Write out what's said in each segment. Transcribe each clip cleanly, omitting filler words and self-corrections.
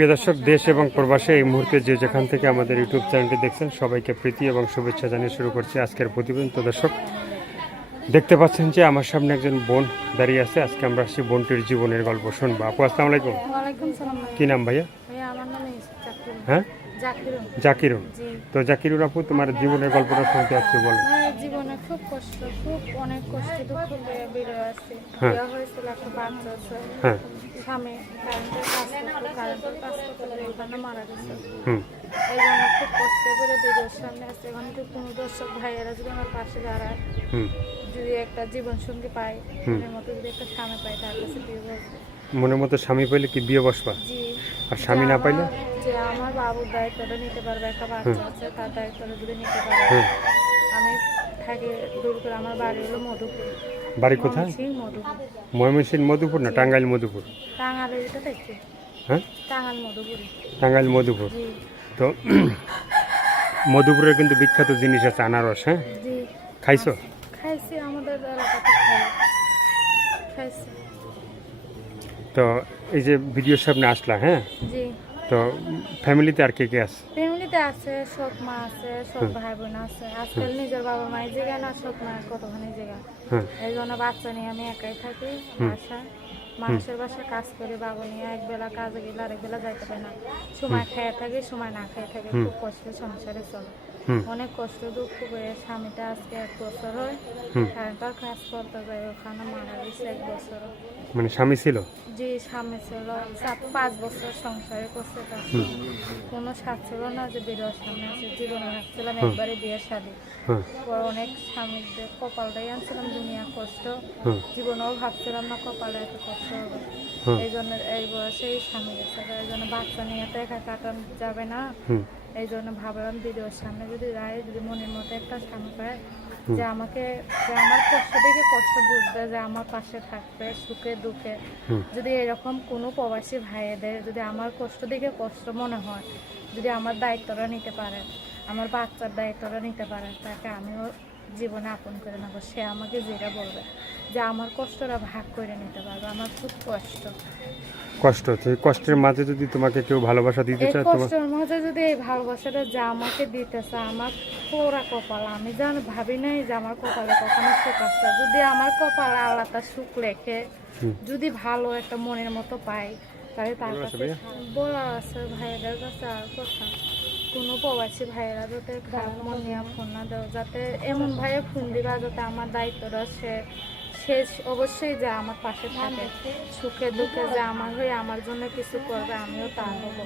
প্রিয় দর্শক, দেশ এবং প্রবাসে এই মুহূর্তে যে যেখান থেকে আমাদের ইউটিউব চ্যানেলটি দেখছেন সবাইকে প্রীতি এবং শুভেচ্ছা জানিয়ে শুরু করছি আজকের প্রতিবেদন। তো দর্শক, দেখতে পাচ্ছেন যে আমার সামনে একজন বোন দাঁড়িয়ে আছে। আজকে আমরা আসছি বোনটির জীবনের গল্প শুনবো। আপু, আসসালামু আলাইকুম। ওয়ালাইকুম সালাম। কি নাম ভাইয়া? ভাইয়া আমার নাম জাকিরুন। হ্যাঁ, জাকিরুন। জাকিরুন। জি। তো জাকিরুন আপু, তোমার জীবনের গল্পটা শুনতে আসছে, বলো। আমার জীবনে খুব কষ্ট, অনেক কষ্ট দুঃখ বেড়ে আছে। হ্যাঁ। বিয়ে হয়েছিল, একটা বাচ্চা আছে। হ্যাঁ। স্বামী কারেন্টের কাজ করতে ওখানে মারা গেছে। হুম। এই জন্য খুব কষ্ট করে ভিডিওর সামনে আছে। এখন তো কোনো দর্শক ভাইয়েরা যদি আমার পাশে দাঁড়ায়, হুম। যদি একটা জীবন সঙ্গী পাই, মনের মতো যদি একটা স্বামী পাই, তার কাছে বিয়ে বসবো। মনের মতো স্বামী পাইলে কি বিয়ে বসবা? জি। আর স্বামী না পাইলে? যে আমার বাবুর দায়িত্বটা নিতে পারবে, একটা বাচ্চা আছে তার দায়িত্বটা যদি নিতে পারবে। হুম। আমি থাকি দূর করে, আমার বাড়ি হলো মধুপুর। বাড়ি কোথায়? মধুপুর। ময়মনসিংহ মধুপুর না টাঙ্গাইল মধুপুর? টাঙ্গাইলের এটা দেখছি। হ্যাঁ, টাঙ্গাইল মধুপুর। টাঙ্গাইল মধুপুর। জি। তো মধুপুরের কিন্তু বিখ্যাত জিনিস আছে আনারস। হ্যাঁ, জি। খাইছো? খাইছি, আমাদের এলাকাতে খাইছি। তো এই যে ভিডিওর সামনে আসলা, হ্যাঁ, জি। তো ফ্যামিলিতে আর কে কে আছে? ফ্যামিলিতে আছে, সৎ মা আছে, সৎ ভাই বোন আছে। আজকাল নিজের বাবা মায়ের জায়গা না, সৎ মায়ের কতখানি জায়গা। হ্যাঁ। এই জন্য বাচ্চা নিয়ে আমি একাই থাকি বাসায়। মানুষের বাসায় কাজ করি, বাবু নিয়ে একবেলা কাজে গেলে আরেকবেলা যাইতে পারে না। সময় খেয়ে থাকি, সময় না খেয়ে থাকি। খুব কষ্ট সংসারে চলে। অনেক কষ্ট দুঃখ করে। স্বামীটা আজকে 1 বছর হয় কারেন্টার কাজ করতে যায়, ওখানে মারা গেছে 1 বছর। মানে স্বামী ছিল? যে স্বামী ছিল 5 বছর সংসারে করছে, তার কোনো সাথ ছিল না যে বিয়ের সামনে আছে। জীবনে ভাবছিলাম একবারে বিয়ের শাদী। পর অনেক স্বামীর কপালটাই আনছিলাম দুনিয়া কষ্ট। জীবনেও ভাবছিলাম না কপালে এত কষ্ট হবে। এই জন্য এই বয়সেই স্বামী গেছে। এই জন্য বাচ্চা নিয়ে তো একা কাটানো যাবে না। এই জন্য ভাবলাম ভিডিওর সামনে যদি রায়, যদি মনের মতো একটা স্বামী পায়, যে আমাকে, যে আমার কষ্ট দেখে কষ্ট বুঝবে, যে আমার পাশে থাকবে সুখে দুঃখে। যদি এরকম কোনো প্রবাসী ভাইয়েদের যদি আমার কষ্ট দেখে কষ্ট মনে হয়, যদি আমার দায়িত্বটা নিতে পারে, আমার বাচ্চার দায়িত্বটা নিতে পারে, তাকে আমিও জীবনে আপন করে নেব। সে আমাকে যেটা বলবে, যে আমার কষ্টটা ভাগ করে নিতে পারবে। আমার খুব কষ্ট। তো এই কষ্টের মাঝে যদি তোমাকে কেউ ভালোবাসা দিতে এই চায়, কষ্টের মাঝে যদি এই ভালোবাসাটা যা আমাকে দিতেছে, আমার পুরা কপাল, আমি জানি ভাবি নাই যে আমার কপালে কখনো সুখ আছে। যদি আমার কপালে আল্লাহ তার সুখ লেখে, যদি ভালো একটা মনের মতো পাই, তাহলে তার কাছে বলার আছে ভাইয়েদের কাছে আর কথা। কোনো প্রবাসী ভাইয়েরা যাতে খারাপ মন নিয়ে ফোন না দেওয়া, যাতে এমন ভাইয়ে ফোন দিবা যাতে আমার দায়িত্বটা শেষ অবশ্যই যে আমার পাশে থাকে, সুখে দুঃখে যে আমার হয়ে আমার জন্য কিছু করবে, আমিও তা হবো।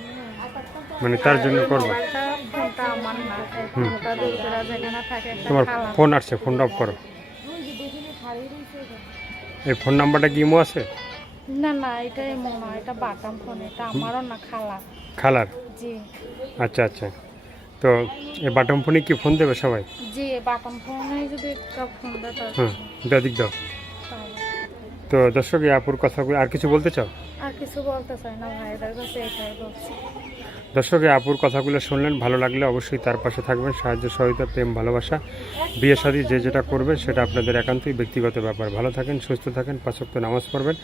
মানে তার জন্য করবে। ফোনটা আমার না, ফোনটা দূর করা যেখানে থাকে। তোমার ফোন আসছে, ফোনটা অফ করো। এই ফোন নাম্বারটা কি ইমো আছে? না না, এটা এমন না, এটা বাটাম ফোন। এটা আমারও না, খালার? জি। আচ্ছা আচ্ছা। তো এই বাটন ফোনে কি ফোন দেবে সবাই? জি, বাটাম ফোনে যদি একটা ফোন দেয়। হ্যাঁ, দাদিক দাও। তো দর্শক, এই আপুর কথা আর কিছু বলতে চাও? আর কিছু বলতে চাই না, ভাইদের কাছে এটাই বলছি। দর্শক, এই আপুর কথাগুলো শুনলেন, ভালো লাগলে অবশ্যই তার পাশে থাকবেন। সাহায্য সহযোগিতা, প্রেম, ভালোবাসা, বিয়ে শাদী যে যেটা করবেন সেটা আপনাদের একান্তই ব্যক্তিগত ব্যাপার। ভালো থাকেন, সুস্থ থাকেন, 5 ওয়াক্ত নামাজ পড়বেন,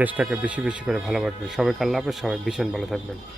দেশটাকে বেশি বেশি করে ভালোবাসবেন। সবাইকে আল্লাহ হাফেজ, সবাই ভীষণ ভালো থাকবেন।